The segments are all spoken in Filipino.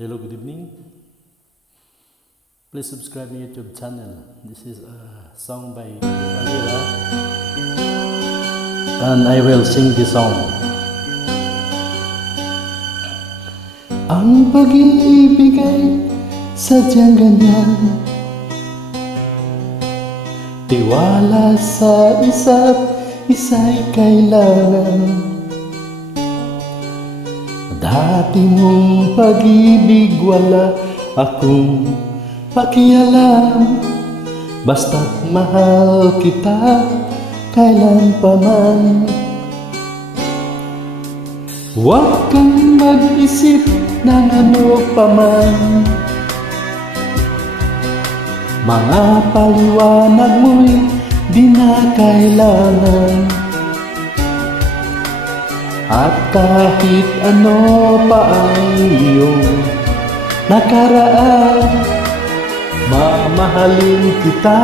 Hello, good evening. Please subscribe my YouTube channel. This is a song by Valera, and I will sing the song. Ang pag-ibig ay sadyang ganyan, tiwala sa isa't isa'y kailangan. Dati mong pag-ibig wala akong pakialam, basta't mahal kita kailan pa man. Huwag kang mag-isip ng ano pa man, mga paliwanag mo'y di na kailangan. At kahit ano pa ang iyong nakaraan, mamahalin kita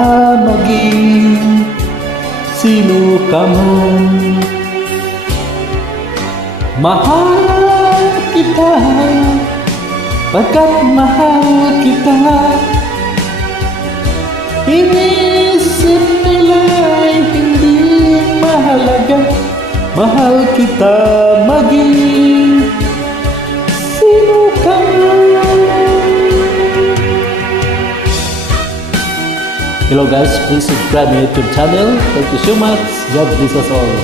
maging sino ka man. Mahal kita, pagkat mahal kita. Inisip nila'y hindi mahalaga, mahal kita maging sino ka man. Hello guys, please subscribe my YouTube channel. Thank you so much. God bless us all.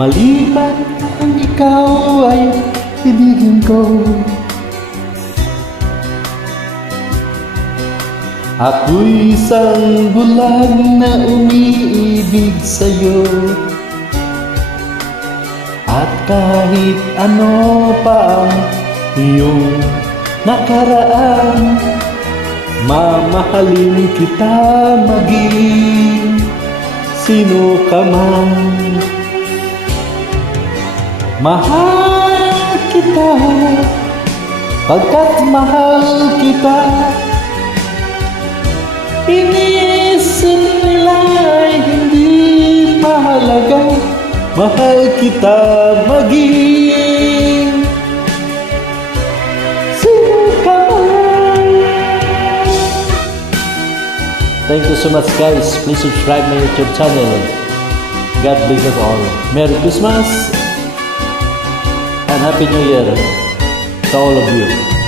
Maliban ang ikaw ay ibigin ko, ako'y isang bulag na umiibig sa'yo. At kahit ano pa ang iyong nakaraan, mamahalin kita maging sino ka man. Mahal kita, pagkat mahal kita. Inisip nila'y hindi mahalaga, mahal kita maging sino ka man. Thank you so much guys. Please subscribe my YouTube channel. God bless us all. Merry Christmas and Happy New Year to all of you.